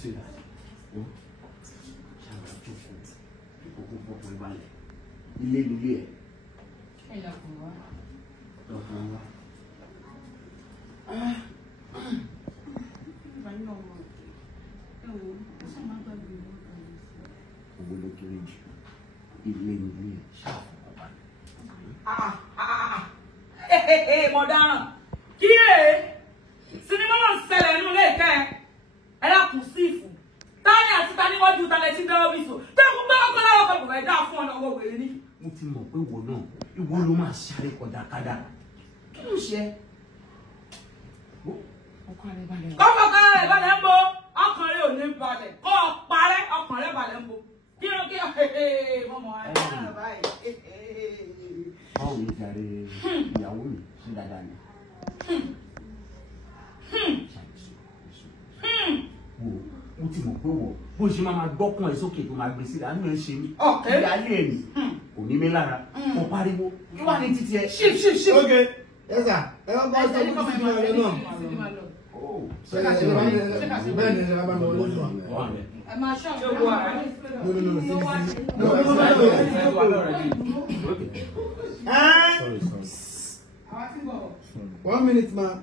say that. Ilé nílé ẹ̀. Ẹ lọ́kùn wá. Lọ́kùn wá. Owó ló kéré jù. Ilé nílé ẹ̀ ṣáà. Mo dáràn. Kí ẹ? Sinimá náà ṣẹlẹ̀ nínú ilé ìkẹ́ ẹ. Ẹ lákùn sífù. Táyà àti ta níwájú ta lẹ ti dẹ́wọ́ bí so. Tẹ́kùn gbọ́ ọkọ láwọn ọkọ̀ bẹ̀rẹ̀ dá fún ọ̀nà owó wèrè ní. Mo ti mọ̀ pé ìwọ náà, ìwọ ló máa ṣáré kọjá kádà. Kí ló ṣe? Ọkàn rẹ̀ balẹ̀. Kọ́kọ́ kan rẹ̀ balẹ̀ ń bo. Ọkàn rẹ̀ ò ní balẹ̀. Kọ́ ọ parẹ́ ọkàn rẹ̀ balẹ̀ ń bo. Kí ló kí mọ̀mọ́ ẹ̀ náà báyìí. Báwo ni jàre ìyàwó mi ṣe dáadáa ni? Mo ti mọ̀ pé wọ̀ bó ṣe máa gbọ́kàn ẹ̀ sókè tó máa gbé sílẹ̀ àánú ẹ̀ ṣe mí. Ìyáálé ẹ̀ nì kò ní mí lára. Mo pariwo kí wàá ní títí ẹ. Ṣí. Ok, yes sir. Ẹ wá bá ọsẹ ní kọ́mọ̀ ìmọ̀ rẹ náà. Bẹ́ẹ̀ ni ẹ bá mi wọlé fún wa. Ẹ máa ṣọ́ Ṣé owó ara? No. 1 minute, ma.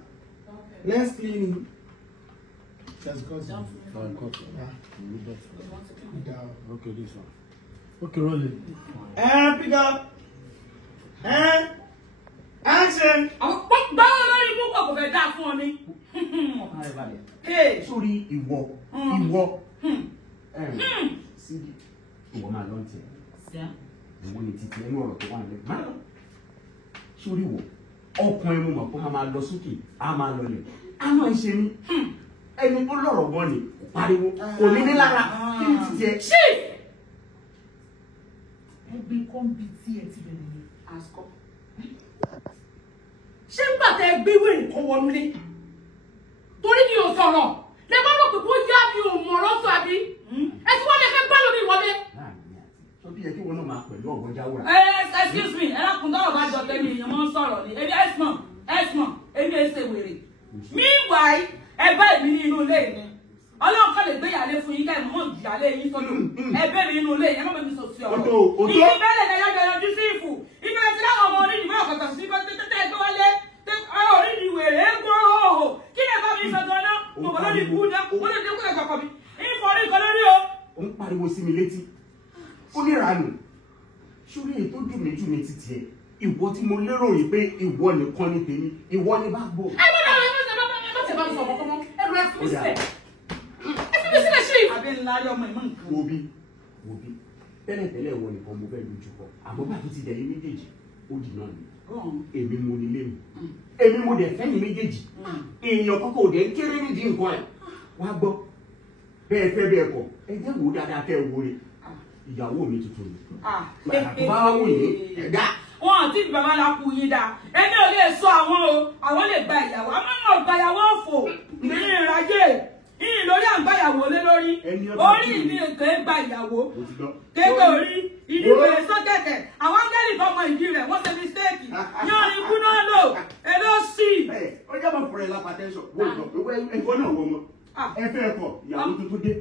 Let's clean it. Okay, this one. Okay, roll it. And pick up. And action. Àwọn báwo lórí púpọ̀ kò fẹ́ dá fún ọ ní. Ọkàn rẹ̀ balẹ̀. Hey. Sórí ìwọ síbi ìwọ máa lọ́n tẹ̀. Ìwọ ni títí ẹnu ọ̀rọ̀ tó wà nílẹ̀. Máa lọ. Sórí ìwọ ọkùnrin mo mọ̀ pé máa lọ sókè á máa lọ lẹ̀. Á máa ń ṣe mí. Ẹni tó lọ́rọ̀ gan ni pariwo kò ní ní lára kí ni títí ẹ. Ṣí. ẹgbẹ́ kọ́ńbì tí ẹ ti bẹ̀rẹ̀ ní Àsìkò. Ṣé ń gbà tẹ gbé wèrè kan wọnú lé? Torí mi ò sọ̀rọ̀. Lẹ bá rò pé kó yá mi ò mọ̀ ọ̀rọ̀ sọ àbí? Ẹ ti wọ́n lè fẹ́ gbá lórí ìwọlé. Tó bí yẹ kí wọn náà máa pẹ̀lú ọ̀gbọ́n jáwúra. Excuse me, ẹ lákùn tọ́rọ̀ bá jọ tẹ́lẹ̀ èèyàn máa ń sọ̀rọ̀ ni. Ebi ẹ̀sùn, ebi ẹ̀sẹ̀ wèrè. Meanwhile, ẹ bá èmi ní inú ilé mi. Ọlọ́run kọ́ lè gbé ìyàlé fún yín ká ìmọ̀ ìyàlé yín sọ́dọ̀. Ẹ bẹ̀rẹ̀ nínú ilé yẹn, ẹ má bẹ̀ mi sọ sí ọ̀rọ̀. Ìdí bẹ́ẹ̀ lè yọjọ yọjú sí ìfù. Inú ẹ ti láwọn ọmọ onídìí máa kọ̀tọ̀ sí tẹ́tẹ́ ẹgbẹ́ wálé. Onídìí wèrè égbó hòhò. Kí ni ẹ bá mi sọ gan-an? Mo kọ́ lórí ikú náà. Wọ́n lè dínkù ẹ̀kọ́ kọ̀ mi. Ìfọ̀rí kan lórí o. Ó ń pariwo sí mi létí. Ó ní ìranù. Ṣórí èyí tó dùn mí jù ní títì ẹ̀. Ìwọ tí mo lérò yìí pé ìwọ nìkan ni tèmi. Ìwọ ni bá gbọ́. Ẹ bá bá mi sọ̀rọ̀ kọ́kọ́. Ẹ lọ ẹ fi mi sílẹ̀. Ṣí. Abẹ́ ńlá rí ọmọ ìmọ̀ nǹkan. Wo bí tẹ́lẹ̀tẹ́lẹ̀ wọ nìkan mo fẹ́ lójú kọ àmọ́ bá tó ti dẹ̀ yín méjèèjì ó dì náà ni èmi mo nílé mi èmi mo dẹ̀ fẹ́ ní méjèèjì èèyàn kọ́kọ́ ò dẹ̀ ń kéré nídìí nǹkan ẹ̀ wá gbọ́ bẹ́ẹ̀ fẹ́ bẹ́ẹ̀ kọ̀ ẹ jẹ́ wò ó dáadáa kẹ́ ẹ wo re ìyàwó mi tuntun ni bá wù yín ẹ̀dá. Wọ́n àti bàbá la kú yín dá ẹni ò lè sọ àwọn o àwọn lè gba ìyàwó àmọ́ wọn ò gba ìyàwó òfò ní ìrajé ìyìn lórí àgbàyàwó lé lórí orí ìní èké gba ìyàwó kéèké orí ìdí bẹ̀rẹ̀ sọ́kẹ̀kẹ̀ àwọn ángẹ́lì fọmọ ìdí rẹ̀ wọ́n ṣe mistake yanrin kú náà lò èlò sí. Ó jẹ́ bọ̀ fúnra ẹ̀ lápá tẹ́sán wọ́n ìgbọ́ náà wọ́n mọ́ ẹ fẹ́ ẹ̀kọ́ ìyàwó tuntun dé.